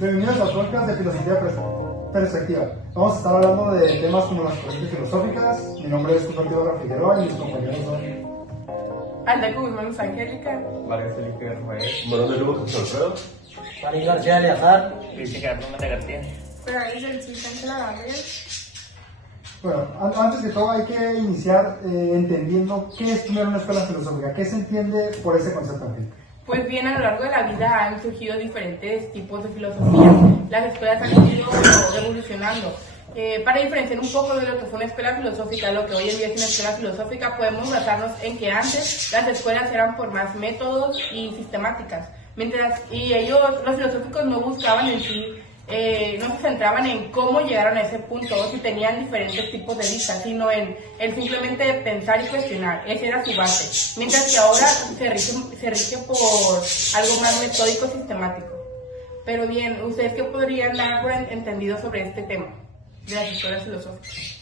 bienvenidos al podcast de Filosofía Perspectiva. Vamos a estar hablando de temas como las corrientes filosóficas. Mi nombre es José Arturo Figueroa y mis compañeros son Alda Guzmán, Angélica, Vargas Felipe Rafael, Morón de Lugo, José Alfredo, Marín García Eleazar, Cristian Carlos Mata García. pero ahí es el Sultán de la Gabriel. Bueno, antes de todo hay que iniciar entendiendo qué es primero una escuela filosófica. ¿Qué se entiende por ese concepto, Angélica? Pues bien, a lo largo de la vida han surgido diferentes tipos de filosofía. Las escuelas han ido evolucionando. Para diferenciar un poco de lo que fue una escuela filosófica, lo que hoy en día es una escuela filosófica, podemos basarnos en que antes las escuelas eran por más métodos y sistemáticas. Y ellos, los filosóficos, no buscaban en sí, no se centraban en cómo llegaron a ese punto o si tenían diferentes tipos de vista, sino en el simplemente pensar y cuestionar. Esa era su base. Mientras que ahora se rige por algo más metódico y sistemático. Pero bien, ¿ustedes qué podrían dar por entendido sobre este tema de las escuelas filosóficas?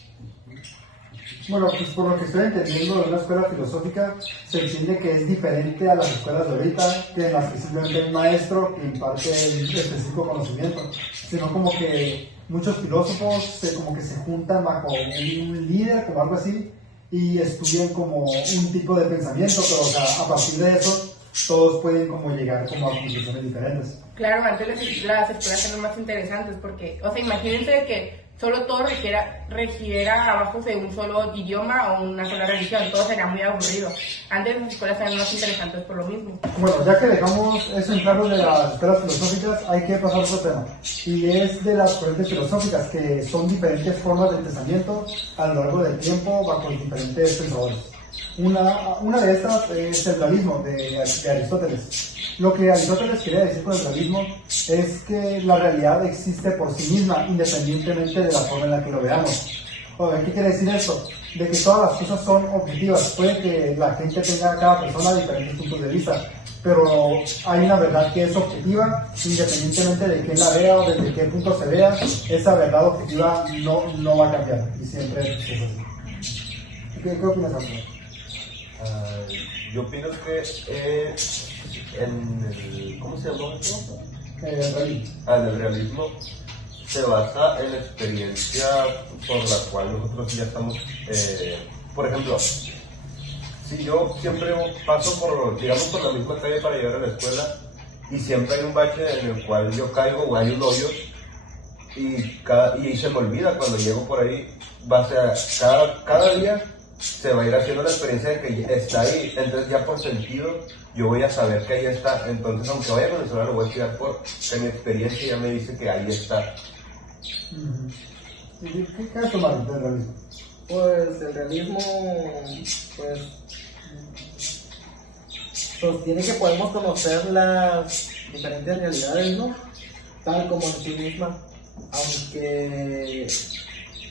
Bueno, pues por lo que estoy entendiendo de una escuela filosófica, se entiende que es diferente a las escuelas de ahorita, que en las que simplemente hay un maestro que imparte el específico conocimiento, sino como que muchos filósofos como que se juntan bajo un líder, como algo así, y estudian como un tipo de pensamiento, pero o sea, a partir de eso todos pueden como llegar como a conclusiones diferentes. Claro, antes las escuelas eran más interesantes porque, o sea, imagínense que solo todo regiera abajo de un solo idioma o una sola religión, todo sería muy aburrido. Antes las escuelas eran más interesantes por lo mismo. Bueno, ya que dejamos eso en claro de las escuelas filosóficas, hay que pasar a otro tema. Y es de las corrientes filosóficas, que son diferentes formas de pensamiento a lo largo del tiempo bajo diferentes pensadores. Una de estas es el dualismo de Aristóteles. Lo que Aristóteles quería decir con el dualismo es que la realidad existe por sí misma, independientemente de la forma en la que lo veamos. ¿Qué quiere decir esto? De que todas las cosas son objetivas. Puede que la gente tenga, cada persona, diferentes puntos de vista, pero hay una verdad que es objetiva, independientemente de quién la vea o desde qué punto se vea. Esa verdad objetiva no va a cambiar y siempre es así. ¿Qué opinas, Alfredo? Yo opino que ¿cómo se llama esto? En el realismo se basa en la experiencia por la cual nosotros ya estamos, por ejemplo, si yo siempre paso digamos por la misma calle para llegar a la escuela y siempre hay un bache en el cual yo caigo o hay un hoyo y se me olvida cuando llego por ahí, cada día se va a ir haciendo la experiencia de que está ahí, entonces ya por sentido yo voy a saber que ahí está, entonces aunque vaya con el celular lo voy a estudiar porque mi experiencia ya me dice que ahí está. ¿Qué es tomar del realismo? pues el realismo pues sostiene que podemos conocer las diferentes realidades, ¿no? Tal como en sí misma, aunque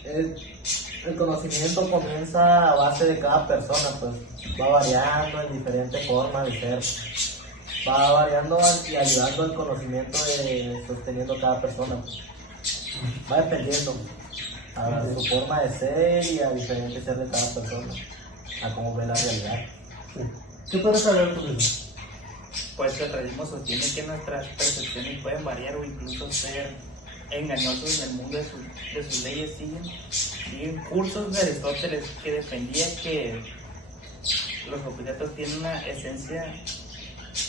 el conocimiento comienza a base de cada persona, pues va variando en diferentes formas de ser, va variando y ayudando al conocimiento sosteniendo cada persona, pues. Va dependiendo a su forma de ser y a diferente ser de cada persona, a cómo ve la realidad. Sí. ¿Qué puedes saber sobre eso? Pues el realismo sostiene que nuestras percepciones pueden variar o incluso ser engañosos en el mundo de sus leyes. Siguen cursos de Aristóteles que defendía que los objetos tienen una esencia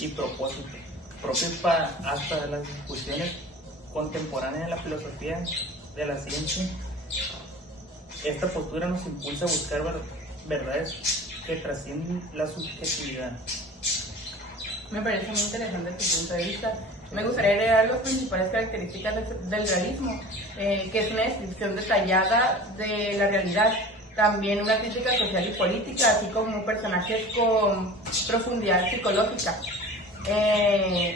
y propósito propios para hasta las discusiones contemporáneas de la filosofía de la ciencia. Esta postura nos impulsa a buscar verdades que trascienden la subjetividad. Me parece muy interesante tu punto de vista. Me gustaría agregar las principales características del realismo, que es una descripción detallada de la realidad, también una crítica social y política, así como personajes con profundidad psicológica,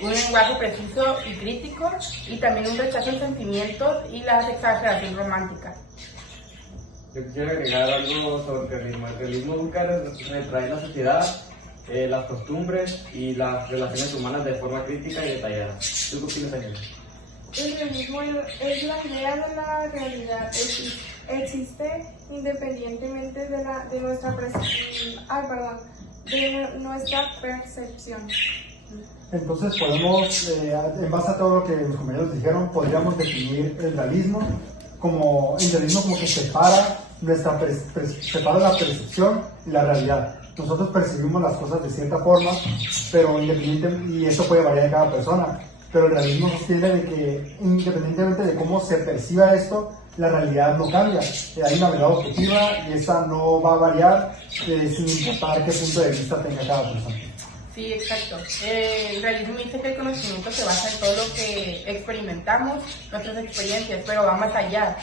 un lenguaje preciso y crítico, y también un rechazo en sentimientos y las exageraciones románticas. Yo quiero agregar algo sobre el realismo. El realismo busca retraer la sociedad, las costumbres y las relaciones humanas de forma crítica y detallada. ¿Tú qué opinas, Daniel? El realismo es la idea de la realidad, existe independientemente de nuestra percepción. Entonces podemos, en base a todo lo que los compañeros dijeron, podríamos definir el realismo como que separa separa la percepción y la realidad. Nosotros percibimos las cosas de cierta forma, pero y eso puede variar en cada persona, pero el realismo sostiene de que independientemente de cómo se perciba esto, la realidad no cambia. Hay una verdad objetiva y esa no va a variar sin importar qué punto de vista tenga cada persona. Sí, exacto. El realismo dice que el conocimiento se basa en todo lo que experimentamos, nuestras experiencias, pero va más allá.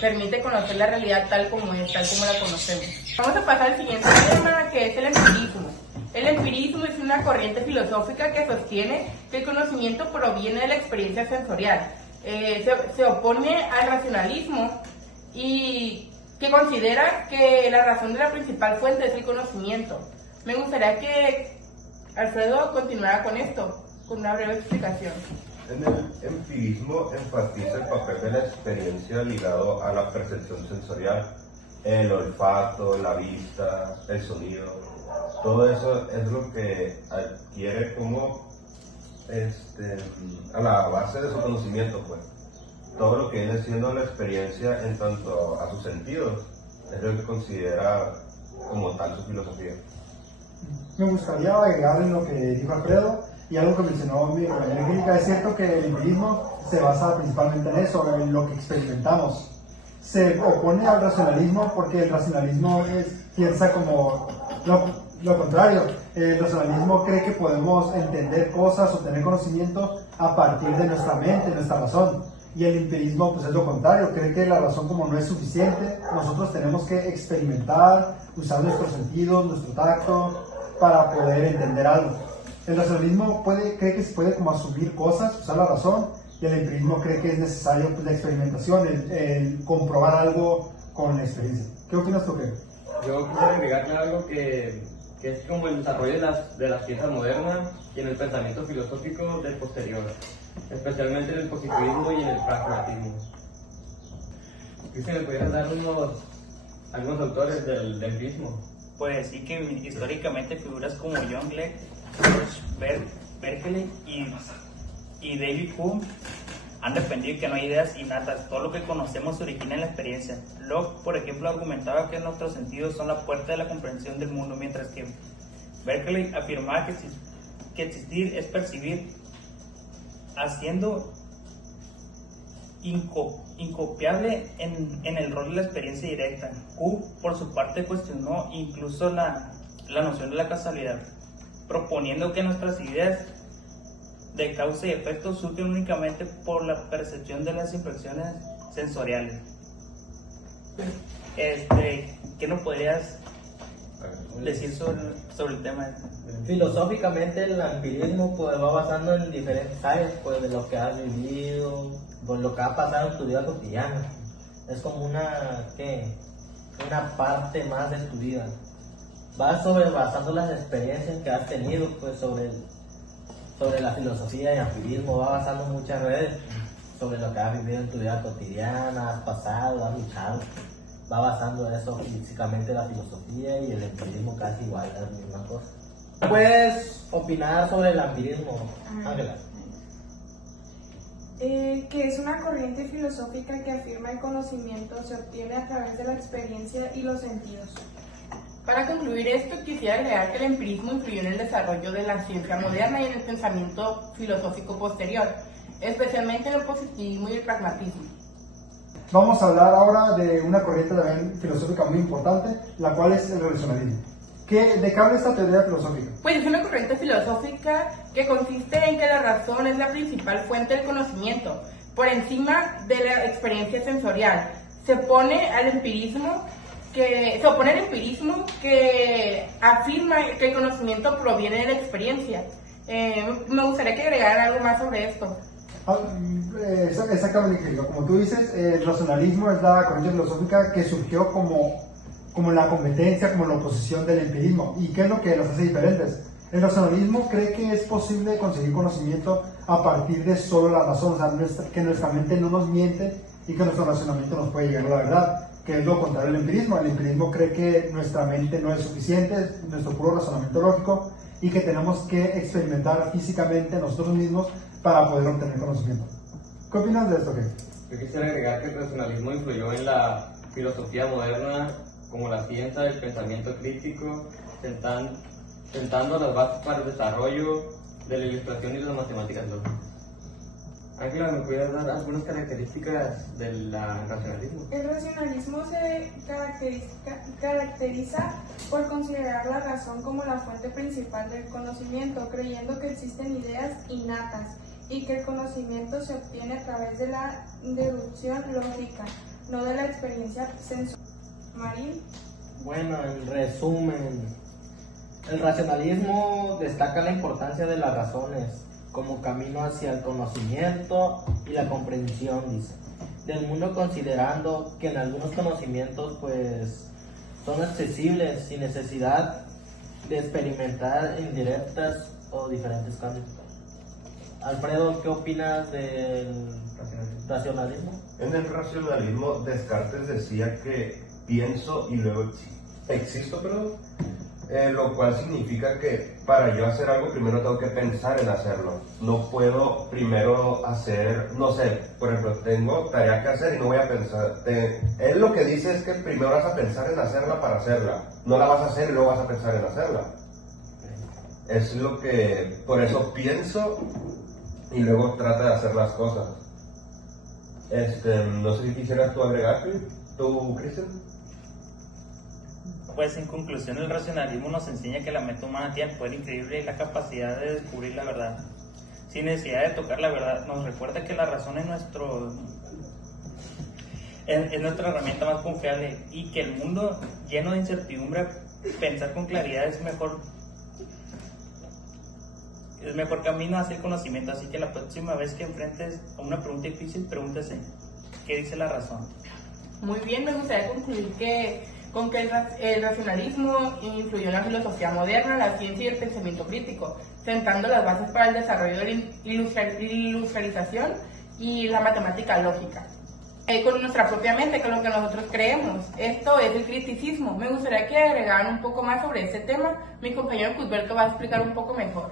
Permite conocer la realidad tal como es, tal como la conocemos. Vamos a pasar al siguiente tema, que es el empirismo. El empirismo es una corriente filosófica que sostiene que el conocimiento proviene de la experiencia sensorial. Se opone al racionalismo y que considera que la razón de la principal fuente es el conocimiento. Me gustaría que Alfredo continuara con esto, con una breve explicación. En el empirismo enfatiza el papel de la experiencia ligado a la percepción sensorial, el olfato, la vista, el sonido. Todo eso es lo que adquiere como a la base de su conocimiento, pues. Todo lo que viene siendo la experiencia en tanto a sus sentidos es lo que considera como tal su filosofía. Me gustaría agregar en lo que dijo Alfredo y algo que mencionó mi compañera Angélica. Es cierto que el empirismo se basa principalmente en eso, en lo que experimentamos. Se opone al racionalismo porque el racionalismo piensa como lo contrario. El racionalismo cree que podemos entender cosas o tener conocimiento a partir de nuestra mente, nuestra razón. Y el empirismo pues es lo contrario, cree que la razón como no es suficiente, nosotros tenemos que experimentar, usar nuestros sentidos, nuestro tacto, para poder entender algo. El racionalismo cree que se puede como asumir cosas, usar la razón, y el empirismo cree que es necesario pues, la experimentación, el comprobar algo con la experiencia. ¿Qué opinas tú, Pedro? Yo quisiera agregarle algo que es como el desarrollo de las ciencias modernas y en el pensamiento filosófico del posterior, especialmente en el positivismo y en el pragmatismo. Cristian, ¿me pudieras dar algunos autores del empirismo? Pues sí que históricamente figuras como John Locke, George Berkeley y David Hume han defendido que no hay ideas innatas, todo lo que conocemos se origina en la experiencia. Locke, por ejemplo, argumentaba que nuestros sentidos son la puerta de la comprensión del mundo, mientras que Berkeley afirmaba que existir es percibir, haciendo incopiable en el rol de la experiencia directa. Hume, por su parte, cuestionó incluso la noción de la causalidad, proponiendo que nuestras ideas de causa y efecto surgen únicamente por la percepción de las impresiones sensoriales. ¿Qué nos podrías decir sobre el tema? Filosóficamente el empirismo pues, va basando en diferentes áreas, pues de lo que has vivido, por lo que ha pasado en tu vida cotidiana. Es como una parte más de tu vida. Vas basando las experiencias que has tenido, pues sobre la filosofía y empirismo, va basando muchas redes sobre lo que has vivido en tu vida cotidiana, has pasado, has luchado. Va basando eso físicamente la filosofía y el empirismo casi igual, es la misma cosa. ¿Puedes opinar sobre el empirismo, Ángela? Que es una corriente filosófica que afirma el conocimiento se obtiene a través de la experiencia y los sentidos. Para concluir esto, quisiera agregar que el empirismo influyó en el desarrollo de la ciencia moderna y en el pensamiento filosófico posterior, especialmente en el positivismo y el pragmatismo. Vamos a hablar ahora de una corriente también filosófica muy importante, la cual es el relacionalismo. ¿De qué habla esta teoría filosófica? Pues es una corriente filosófica que consiste en que la razón es la principal fuente del conocimiento, por encima de la experiencia sensorial. Se opone al empirismo que afirma que el conocimiento proviene de la experiencia. Me gustaría que agregaran algo más sobre esto. Exactamente, como tú dices, el racionalismo es la corriente filosófica que surgió como la competencia, como la oposición del empirismo. ¿Y qué es lo que los hace diferentes? El racionalismo cree que es posible conseguir conocimiento a partir de solo la razón, o sea, que nuestra mente no nos miente y que nuestro razonamiento nos puede llegar a la verdad, que es lo contrario del empirismo. El empirismo cree que nuestra mente no es suficiente, nuestro puro razonamiento lógico, y que tenemos que experimentar físicamente nosotros mismos para poder obtener conocimiento. ¿Qué opinas de esto, Yo quisiera agregar que el racionalismo influyó en la filosofía moderna como la ciencia del pensamiento crítico, sentando las bases para el desarrollo de la ilustración y las matemáticas lógicas. Ángela, ¿me puedes dar algunas características del racionalismo? El racionalismo se caracteriza por considerar la razón como la fuente principal del conocimiento, creyendo que existen ideas innatas y que el conocimiento se obtiene a través de la deducción lógica, no de la experiencia sensorial. Marín. Bueno, en resumen, el racionalismo destaca la importancia de las razones como camino hacia el conocimiento y la comprensión, dice, del mundo, considerando que en algunos conocimientos pues son accesibles sin necesidad de experimentar indirectas o diferentes cambios. Alfredo, ¿qué opinas del racionalismo? En el racionalismo, Descartes decía que pienso y luego existo, lo cual significa que para yo hacer algo primero tengo que pensar en hacerlo. No puedo primero hacer, no sé, por ejemplo, tengo tarea que hacer y no voy a pensar. Él lo que dice es que primero vas a pensar en hacerla para hacerla. No la vas a hacer y luego vas a pensar en hacerla. Es lo que, por eso pienso y luego trata de hacer las cosas. No sé si quisieras tú agregar, ¿tú, Cristian? Pues en conclusión, el racionalismo nos enseña que la mente humana tiene el poder increíble y la capacidad de descubrir la verdad, sin necesidad de tocar la verdad. Nos recuerda que la razón es nuestra herramienta más confiable y que el mundo lleno de incertidumbre, pensar con claridad es mejor camino hacia el conocimiento. Así que la próxima vez que enfrentes a una pregunta difícil, pregúntese, ¿qué dice la razón? Muy bien, me gustaría concluir con que el racionalismo influyó en la filosofía moderna, la ciencia y el pensamiento crítico, sentando las bases para el desarrollo de la ilustralización y la matemática lógica. Con nuestra propia mente, con lo que nosotros creemos. Esto es el criticismo. Me gustaría que agregaran un poco más sobre este tema. Mi compañero Cusberto va a explicar un poco mejor.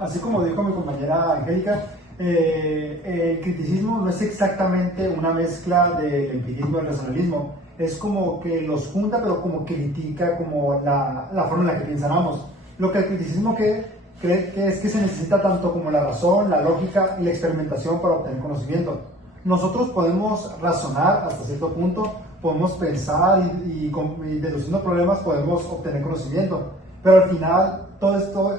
Así como dijo mi compañera Angélica, el criticismo no es exactamente una mezcla del empirismo y el racionalismo. Es como que los junta, pero como que critica como la forma en la que piensan ambos. Lo que el criticismo cree que es que se necesita tanto como la razón, la lógica y la experimentación para obtener conocimiento. Nosotros podemos razonar hasta cierto punto, podemos pensar y deduciendo problemas podemos obtener conocimiento, pero al final todo esto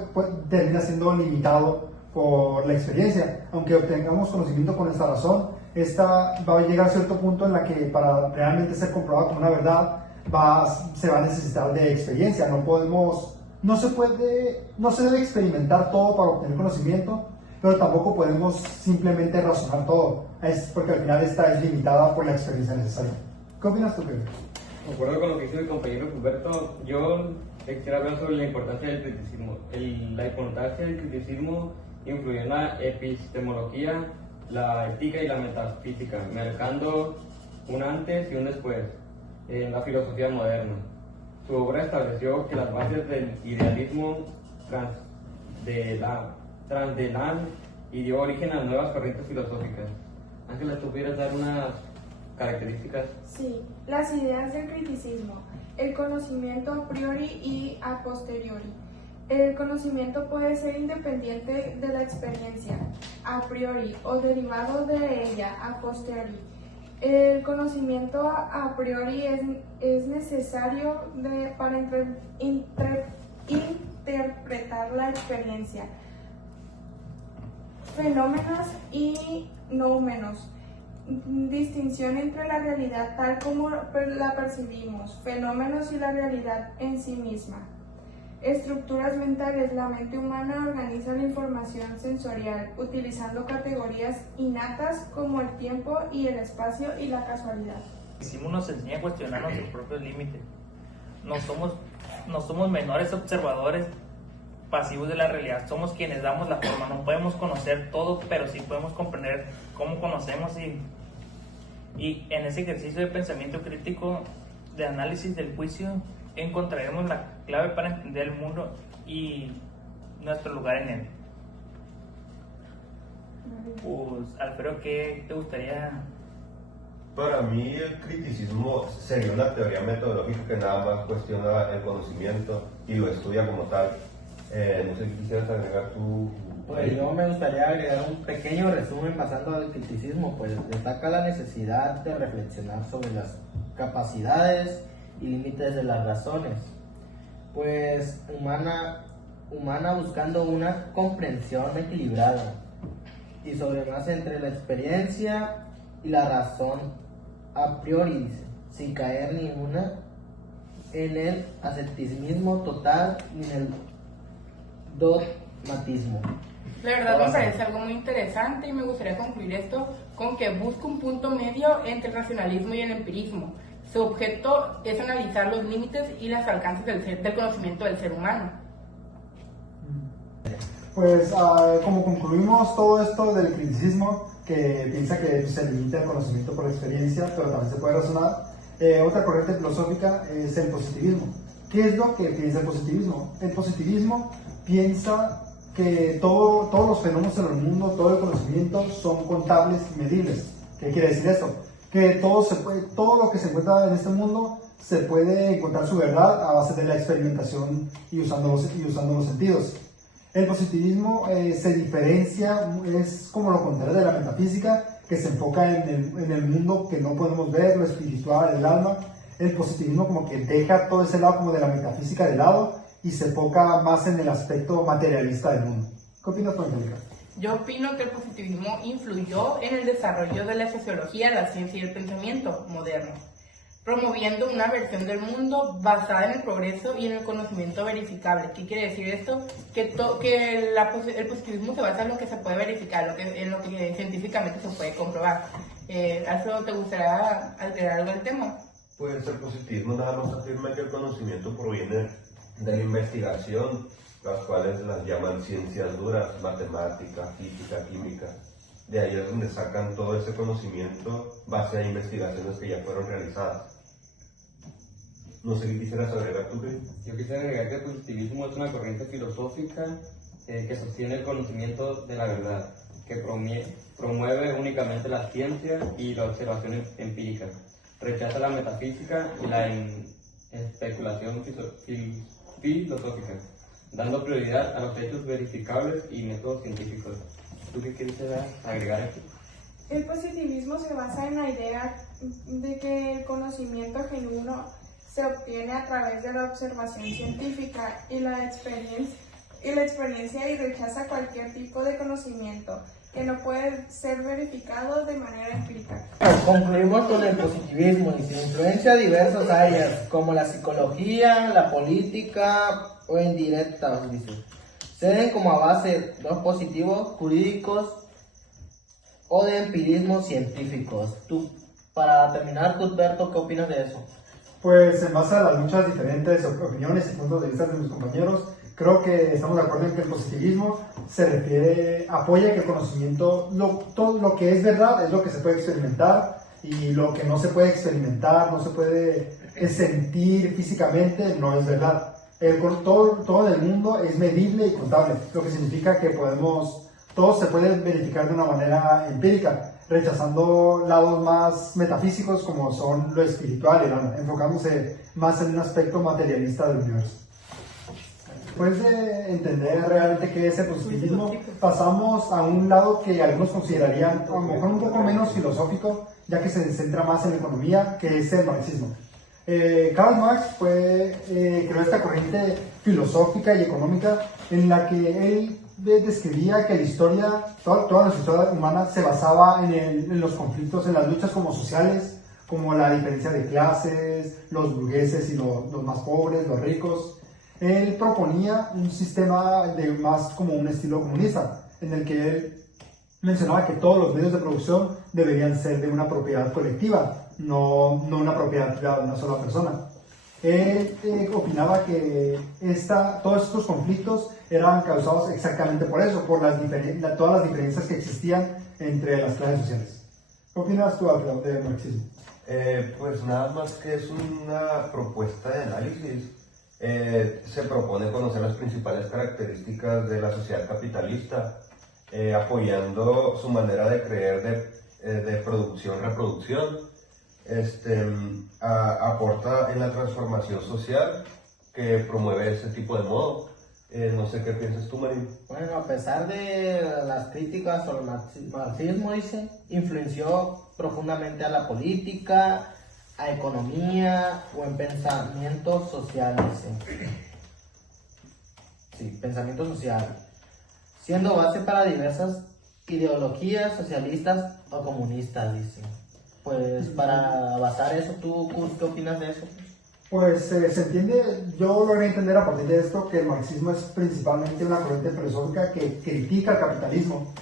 termina siendo limitado por la experiencia. Aunque obtengamos conocimiento con nuestra razón, esta va a llegar a cierto punto en la que para realmente ser comprobada como una verdad se va a necesitar de experiencia. No se debe experimentar todo para obtener conocimiento, pero tampoco podemos simplemente razonar todo, porque al final esta es limitada por la experiencia necesaria. ¿Qué opinas tú, Pedro? De acuerdo con lo que dice mi compañero Gilberto, yo quisiera hablar sobre la importancia del criticismo. La importancia del criticismo influyó en la epistemología, la ética y la metafísica, marcando un antes y un después en la filosofía moderna. Su obra estableció que las bases del idealismo transdenal y dio origen a nuevas corrientes filosóficas. Ángela, ¿tú pudieras dar unas características? Sí, las ideas del criticismo, el conocimiento a priori y a posteriori. El conocimiento puede ser independiente de la experiencia, a priori, o derivado de ella, a posteriori. El conocimiento a priori es necesario para interpretar la experiencia. Fenómenos y noúmenos. Distinción entre la realidad tal como la percibimos, fenómenos y la realidad en sí misma. Estructuras mentales. La mente humana organiza la información sensorial utilizando categorías innatas como el tiempo y el espacio y la casualidad. El criticismo nos enseña a cuestionar nuestros propios límites. No somos menores observadores pasivos de la realidad, somos quienes damos la forma. No podemos conocer todo, pero sí podemos comprender cómo conocemos y en ese ejercicio de pensamiento crítico, de análisis del juicio, encontraremos la clave para entender el mundo y nuestro lugar en él. Pues, Alfredo, ¿qué te gustaría? Para mí el criticismo sería una teoría metodológica que nada más cuestiona el conocimiento y lo estudia como tal. No sé si quisieras agregar tú. Pues yo me gustaría agregar un pequeño resumen basado en el criticismo, pues destaca la necesidad de reflexionar sobre las capacidades y límites de las razones, pues humana buscando una comprensión equilibrada y sobre más entre la experiencia y la razón a priori, sin caer ninguna en el ascepticismo total ni en el dogmatismo. La verdad me parece algo muy interesante y me gustaría concluir esto con que busca un punto medio entre el racionalismo y el empirismo. Su objeto es analizar los límites y los alcances del conocimiento del ser humano. Pues como concluimos todo esto del criticismo, que piensa que se limita el conocimiento por experiencia, pero también se puede razonar, otra corriente filosófica es el positivismo. ¿Qué es lo que piensa el positivismo? El positivismo piensa que todos los fenómenos en el mundo, todo el conocimiento son contables y medibles. ¿Qué quiere decir esto? Que todo lo que se encuentra en este mundo se puede encontrar su verdad a base de la experimentación y usando los sentidos. El positivismo se diferencia, es como lo contrario de la metafísica, que se enfoca en el mundo que no podemos ver, lo espiritual, el alma. El positivismo como que deja todo ese lado como de la metafísica de lado y se enfoca más en el aspecto materialista del mundo. ¿Qué opinas tú, Angélica? Yo opino que el positivismo influyó en el desarrollo de la sociología, la ciencia y el pensamiento moderno, promoviendo una versión del mundo basada en el progreso y en el conocimiento verificable. ¿Qué quiere decir esto? Que el positivismo se basa en lo que se puede verificar, en lo que científicamente se puede comprobar. ¿Alfredo, te gustaría agregar algo al tema? Pues el positivismo nada más afirma que el conocimiento proviene de la investigación, las cuales las llaman ciencias duras, matemática, física, química. De ahí es donde sacan todo ese conocimiento base a investigaciones que ya fueron realizadas. No sé qué quisieras agregar tú, Chris. Yo quisiera agregar que el positivismo es una corriente filosófica que sostiene el conocimiento de la verdad, que promueve únicamente la ciencia y la observación empírica. Rechaza la metafísica y la especulación filosófica, dando prioridad a los hechos verificables y métodos científicos. ¿Tú qué quieres agregar aquí? El positivismo se basa en la idea de que el conocimiento genuino se obtiene a través de la observación científica y la experiencia y rechaza cualquier tipo de conocimiento que no puede ser verificado de manera empírica. Concluimos con el positivismo y su influencia a diversas áreas como la psicología, la política o indirectas, dice. Se den como a base los positivos jurídicos o de empirismo científicos. Tú, para terminar, Cuthberto, ¿qué opinas de eso? Pues en base a las muchas diferentes opiniones y puntos de vista de mis compañeros, creo que estamos de acuerdo en que el positivismo apoya que el conocimiento, todo lo que es verdad es lo que se puede experimentar y lo que no se puede experimentar, no se puede sentir físicamente, no es verdad. Todo en el mundo es medible y contable, lo que significa que todo se puede verificar de una manera empírica, rechazando lados más metafísicos como son lo espiritual y el alma, enfocándose más en un aspecto materialista del universo. Después de entender realmente qué es el positivismo, pasamos a un lado que algunos considerarían a lo mejor un poco menos filosófico, ya que se centra más en la economía, que es el marxismo. Karl Marx creó esta corriente filosófica y económica en la que él describía que la historia, toda la historia humana se basaba en los conflictos, en las luchas como sociales, como la diferencia de clases, los burgueses y los más pobres, los ricos. Él proponía un sistema más como un estilo comunista, en el que él mencionaba que todos los medios de producción deberían ser de una propiedad colectiva, no una propiedad privada de una sola persona. Él opinaba que todos estos conflictos eran causados exactamente por eso, por todas las diferencias que existían entre las clases sociales. ¿Qué opinas tú, Alfredo, del marxismo? Pues nada más que es una propuesta de análisis se propone conocer las principales características de la sociedad capitalista, apoyando su manera de creer de producción-reproducción. Aporta en la transformación social que promueve ese tipo de modo. No sé qué piensas tú, Marín. Bueno, a pesar de las críticas sobre el marxismo, dice, influenció profundamente a la política, a economía o en pensamiento social, dice. Sí, pensamiento social, siendo base para diversas ideologías socialistas o comunistas, dice. Pues para basar eso, ¿tú qué opinas de eso? Pues se entiende, yo logré entender a partir de esto que el marxismo es principalmente una corriente filosófica que critica el capitalismo.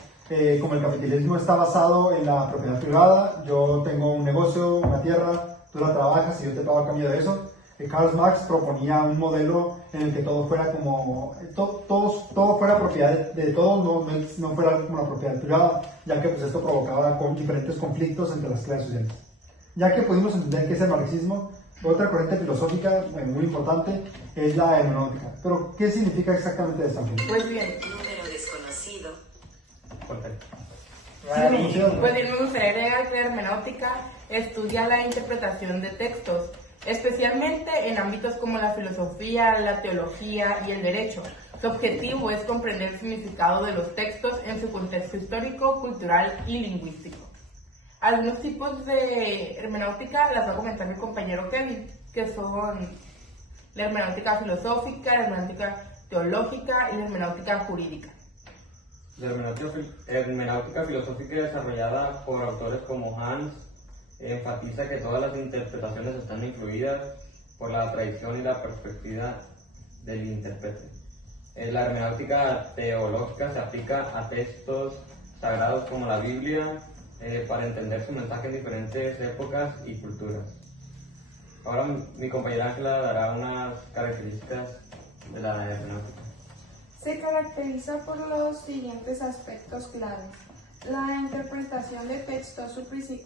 Como el capitalismo está basado en la propiedad privada, yo tengo un negocio, una tierra, tú la trabajas y yo te pago a cambio de eso. Karl Marx proponía un modelo en el que todo fuera como todo fuera propiedad de todos, no fuera como la propiedad privada, ya que pues esto provocaba con diferentes conflictos entre las clases sociales. Ya que pudimos entender qué es el marxismo, otra corriente filosófica muy importante es la hermenéutica. Pero, ¿qué significa exactamente esta? Pues bien. Número desconocido. Pues bien, me gustaría agregar que la hermenéutica estudia la interpretación de textos, especialmente en ámbitos como la filosofía, la teología y el derecho. Su objetivo es comprender el significado de los textos en su contexto histórico, cultural y lingüístico. Algunos tipos de hermenéutica las va a comentar mi compañero Kevin, que son la hermenéutica filosófica, la hermenéutica teológica y la hermenéutica jurídica. La hermenéutica filosófica desarrollada por autores como Hans enfatiza que todas las interpretaciones están influidas por la tradición y la perspectiva del intérprete. La hermenéutica teológica se aplica a textos sagrados como la Biblia, para entender su mensaje en diferentes épocas y culturas. Ahora mi compañera Ángela dará unas características de la hermenéutica. Se caracteriza por los siguientes aspectos claves. La interpretación de textos,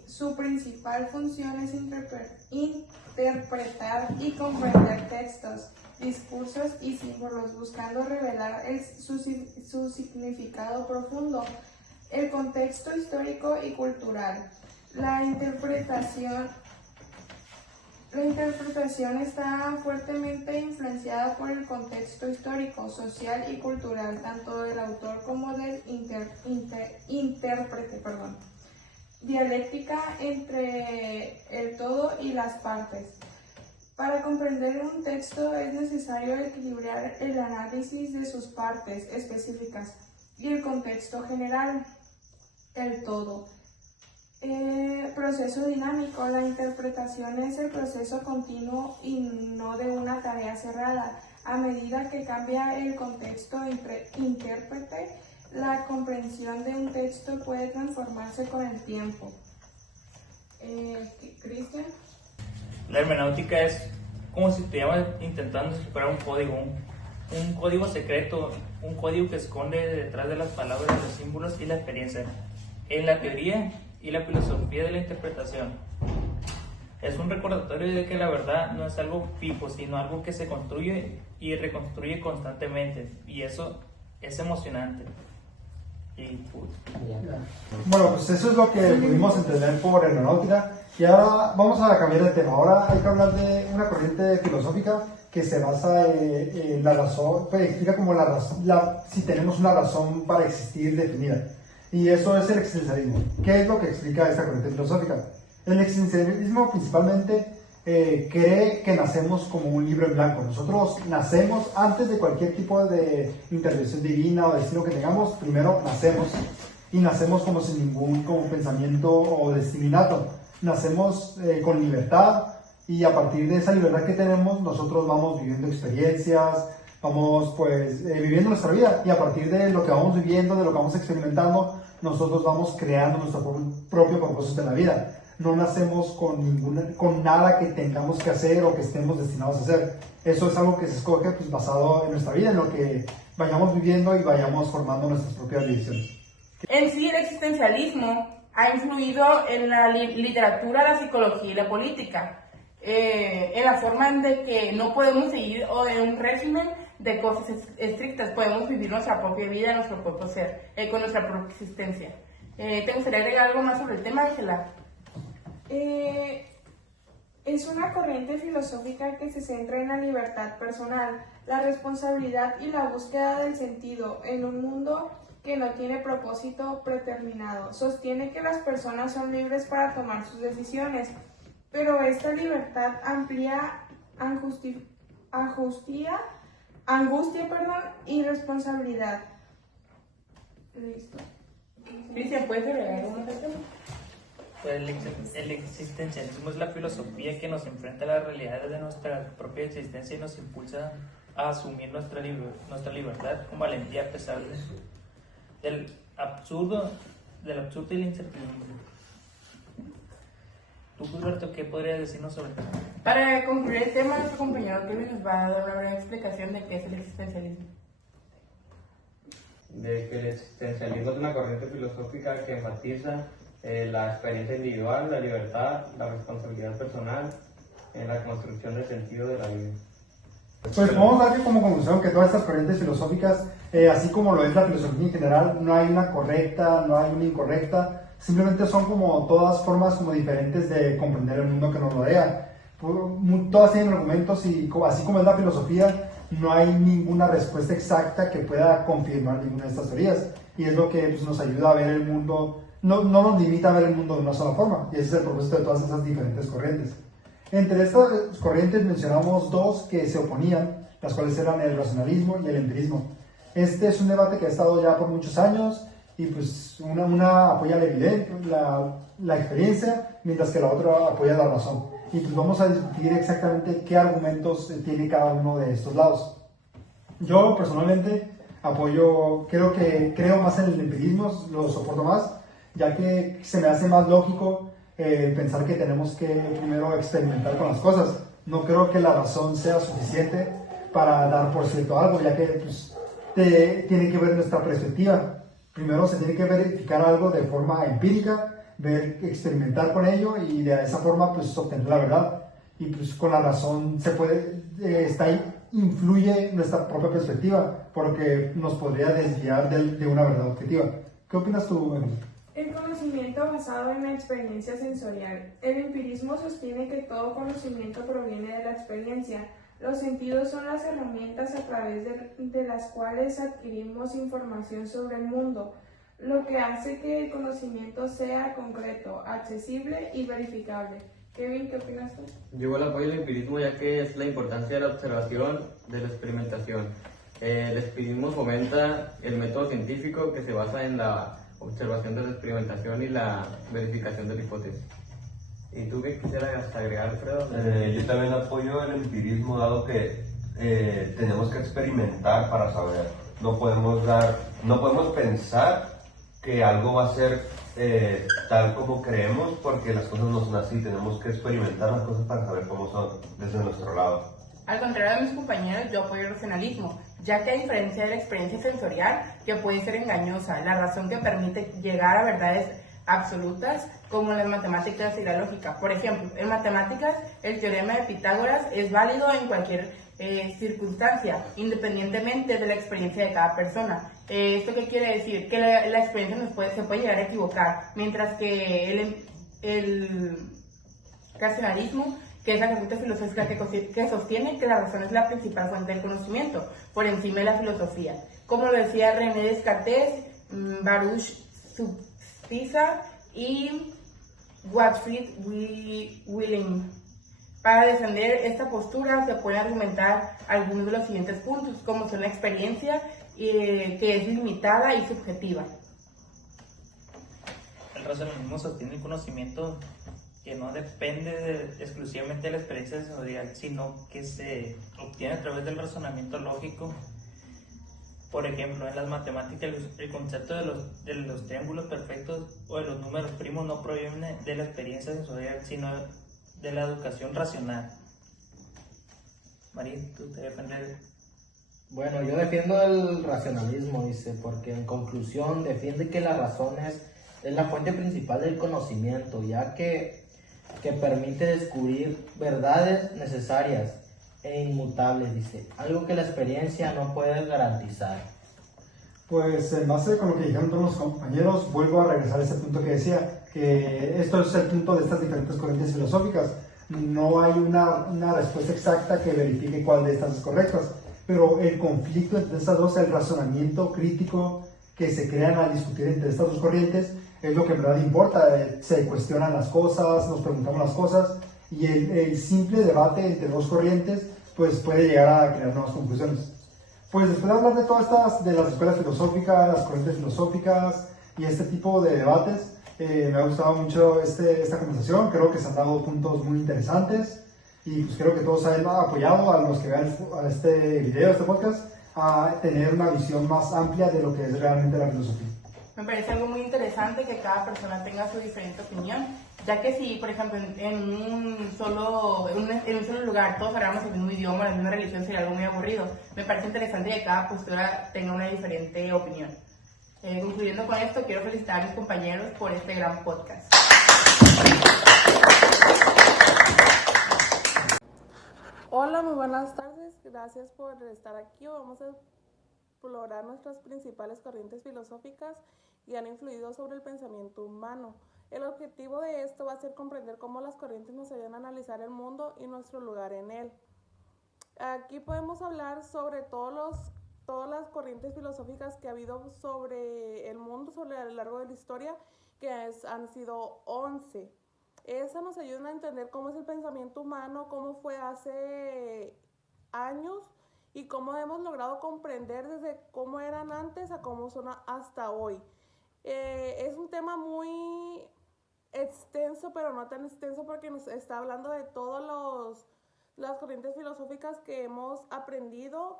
su principal función es interpretar y comprender textos, discursos y símbolos, buscando revelar su significado profundo. El contexto histórico y cultural. La interpretación está fuertemente influenciada por el contexto histórico, social y cultural, tanto del autor como del intérprete. Dialéctica entre el todo y las partes. Para comprender un texto es necesario equilibrar el análisis de sus partes específicas y el contexto general, el todo. Proceso dinámico. La interpretación es el proceso continuo y no de una tarea cerrada. A medida que cambia el contexto intérprete, la comprensión de un texto puede transformarse con el tiempo. ¿Cristian? La hermenéutica es como si estuviéramos intentando descifrar un código secreto, un código que esconde detrás de las palabras, los símbolos y la experiencia. En la teoría y la filosofía de la interpretación, es un recordatorio de que la verdad no es algo fijo, sino algo que se construye y reconstruye constantemente, y eso es emocionante. Bueno, pues eso es lo que pudimos entender por hermenéutica, y ahora vamos a cambiar de tema. Ahora hay que hablar de una corriente filosófica que se basa en la razón, pues explica como si tenemos una razón para existir definida. Y eso es el existencialismo. ¿Qué es lo que explica esta corriente filosófica? El existencialismo principalmente cree que nacemos como un libro en blanco. Nosotros nacemos antes de cualquier tipo de intervención divina o destino que tengamos. Primero nacemos, y nacemos como sin ningún pensamiento o destinato. Nacemos con libertad, y a partir de esa libertad que tenemos, nosotros vamos viviendo experiencias, vamos viviendo nuestra vida, y a partir de lo que vamos viviendo, de lo que vamos experimentando, nosotros vamos creando nuestro propio propósito en la vida. No nacemos con nada que tengamos que hacer o que estemos destinados a hacer. Eso es algo que se escoge basado en nuestra vida, en lo que vayamos viviendo y vayamos formando nuestras propias decisiones. En sí, el existencialismo ha influido en la literatura, la psicología y la política. en la forma en de que no podemos seguir en un régimen de cosas estrictas, podemos vivir nuestra propia vida, nuestro propio ser, con nuestra propia existencia. ¿Te gustaría agregar algo más sobre el tema, Ángela? Es una corriente filosófica que se centra en la libertad personal, la responsabilidad y la búsqueda del sentido en un mundo que no tiene propósito predeterminado. Sostiene que las personas son libres para tomar sus decisiones, pero esta libertad amplía angustia y responsabilidad. Listo. Cristian, ¿puedes agregar algo más? Pues el existencialismo es la filosofía que nos enfrenta a las realidades de nuestra propia existencia y nos impulsa a asumir nuestra libertad con valentía a pesar del absurdo y la incertidumbre. Tú, Gilberto, ¿qué podrías decirnos sobre esto? Para concluir el tema, nuestro compañero Kevin nos va a dar una breve explicación de qué es el existencialismo. De que el existencialismo es una corriente filosófica que enfatiza la experiencia individual, la libertad, la responsabilidad personal en la construcción del sentido de la vida. Pues vamos a ver como conclusión que todas estas corrientes filosóficas, así como lo es la filosofía en general, no hay una correcta, no hay una incorrecta, simplemente son como todas formas como diferentes de comprender el mundo que nos rodea. Todas tienen argumentos y así como es la filosofía, no hay ninguna respuesta exacta que pueda confirmar ninguna de estas teorías. Y es lo que pues, nos ayuda a ver el mundo, no nos limita a ver el mundo de una sola forma. Y ese es el propósito de todas esas diferentes corrientes. Entre estas corrientes mencionamos dos que se oponían, las cuales eran el racionalismo y el empirismo. Este es un debate que ha estado ya por muchos años y pues una apoya la evidencia, la experiencia, mientras que la otra apoya la razón. Y pues vamos a discutir exactamente qué argumentos tiene cada uno de estos lados. Yo personalmente creo más en el empirismo, lo soporto más, ya que se me hace más lógico pensar que tenemos que primero experimentar con las cosas. No creo que la razón sea suficiente para dar por cierto algo, ya que pues, tiene que ver nuestra perspectiva. Primero se tiene que verificar algo de forma empírica, experimentar con ello y de esa forma pues obtener la verdad. Y pues con la razón se puede, está ahí, influye nuestra propia perspectiva, porque nos podría desviar de una verdad objetiva. ¿Qué opinas tú, Emily? El conocimiento basado en la experiencia sensorial. El empirismo sostiene que todo conocimiento proviene de la experiencia. Los sentidos son las herramientas a través de las cuales adquirimos información sobre el mundo, lo que hace que el conocimiento sea concreto, accesible y verificable. Kevin, ¿qué opinas tú? Yo igual apoyo el empirismo ya que es la importancia de la observación, de la experimentación. El empirismo fomenta el método científico que se basa en la observación de la experimentación y la verificación de la hipótesis. ¿Y tú qué quisieras agregar, Alfredo? Yo también apoyo el empirismo, dado que tenemos que experimentar para saber. No podemos pensar que algo va a ser tal como creemos, porque las cosas no son así. Tenemos que experimentar las cosas para saber cómo son desde nuestro lado. Al contrario de mis compañeros, yo apoyo el racionalismo, ya que a diferencia de la experiencia sensorial, que puede ser engañosa, la razón que permite llegar a verdades absolutas, como en las matemáticas y la lógica. Por ejemplo, en matemáticas, el teorema de Pitágoras es válido en cualquier circunstancia, independientemente de la experiencia de cada persona. ¿Esto qué quiere decir? Que la experiencia se puede llegar a equivocar, mientras que el racionalismo, que es la corriente filosófica que sostiene que la razón es la principal fuente del conocimiento, por encima de la filosofía. Como lo decía René Descartes, Baruch Spinoza y Gottfried Wilhelm. Para defender esta postura se pueden argumentar algunos de los siguientes puntos, como son la experiencia, que es limitada y subjetiva. El racionalismo sostiene el conocimiento que no depende exclusivamente de la experiencia sensorial, sino que se obtiene a través del razonamiento lógico. Por ejemplo, en las matemáticas, el concepto de los triángulos perfectos o de los números primos no proviene de la experiencia sensorial, sino de la educación racional. Marín, ¿tú te defiendes? Bueno, yo defiendo el racionalismo, dice, porque en conclusión defiende que la razón es la fuente principal del conocimiento, ya que que permite descubrir verdades necesarias e inmutables, dice, algo que la experiencia no puede garantizar. Pues en base con lo que dijeron todos los compañeros, vuelvo a regresar a ese punto que decía, que esto es el punto de estas diferentes corrientes filosóficas. No hay una respuesta exacta que verifique cuál de estas es correcta, pero el conflicto entre estas dos, el razonamiento crítico que se crean al discutir entre estas dos corrientes, es lo que en verdad importa. Se cuestionan las cosas, nos preguntamos las cosas, y el simple debate entre dos corrientes pues puede llegar a crear nuevas conclusiones. Pues después de hablar de todas estas, de las escuelas filosóficas, las corrientes filosóficas y este tipo de debates, me ha gustado mucho esta conversación. Creo que se han dado puntos muy interesantes y pues creo que todos han apoyado a los que vean este video, este podcast, a tener una visión más amplia de lo que es realmente la filosofía. Me parece algo muy interesante que cada persona tenga su diferente opinión, ya que si, por ejemplo, en un solo lugar todos hablamos el mismo idioma, la misma religión, sería algo muy aburrido. Me parece interesante que cada postura tenga una diferente opinión. Concluyendo con esto, quiero felicitar a mis compañeros por este gran podcast. Hola, muy buenas tardes. Gracias por estar aquí. Vamos a explorar nuestras principales corrientes filosóficas y han influido sobre el pensamiento humano. El objetivo de esto va a ser comprender cómo las corrientes nos ayudan a analizar el mundo y nuestro lugar en él. Aquí podemos hablar sobre todas las corrientes filosóficas que ha habido sobre el mundo, a lo largo de la historia, han sido 11. Esas nos ayudan a entender cómo es el pensamiento humano, cómo fue hace años y cómo hemos logrado comprender desde cómo eran antes a cómo son hasta hoy. Es un tema muy extenso, pero no tan extenso porque nos está hablando de todas las corrientes filosóficas que hemos aprendido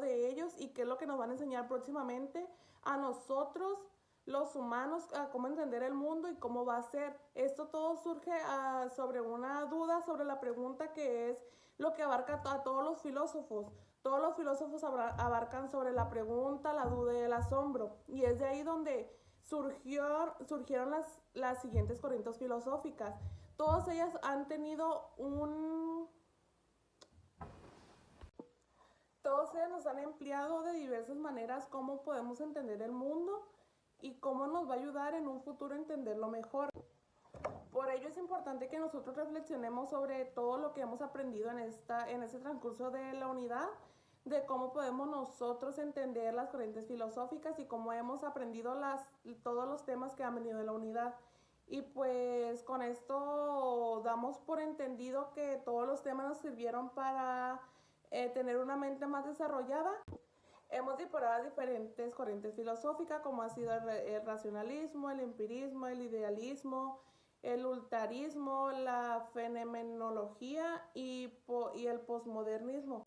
de ellos y qué es lo que nos van a enseñar próximamente a nosotros, los humanos, a cómo entender el mundo y cómo va a ser. Esto todo surge sobre una duda, sobre la pregunta que es lo que abarca a todos los filósofos. Todos los filósofos abarcan sobre la pregunta, la duda y el asombro. Y es de ahí donde surgieron las siguientes corrientes filosóficas. Todas ellas han tenido Todos ellos nos han empleado de diversas maneras cómo podemos entender el mundo y cómo nos va a ayudar en un futuro a entenderlo mejor. Por ello es importante que nosotros reflexionemos sobre todo lo que hemos aprendido en ese transcurso de la unidad, de cómo podemos nosotros entender las corrientes filosóficas y cómo hemos aprendido todos los temas que han venido de la unidad. Y pues con esto damos por entendido que todos los temas nos sirvieron para tener una mente más desarrollada. Hemos explorado diferentes corrientes filosóficas como ha sido el racionalismo, el empirismo, el idealismo, el utilitarismo, la fenomenología y el posmodernismo.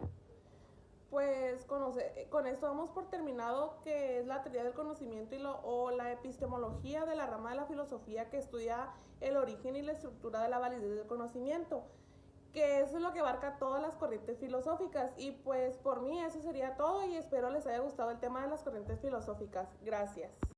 Pues con esto damos por terminado que es la teoría del conocimiento o la epistemología de la rama de la filosofía que estudia el origen y la estructura de la validez del conocimiento, que eso es lo que abarca todas las corrientes filosóficas. Y pues por mí eso sería todo y espero les haya gustado el tema de las corrientes filosóficas. Gracias.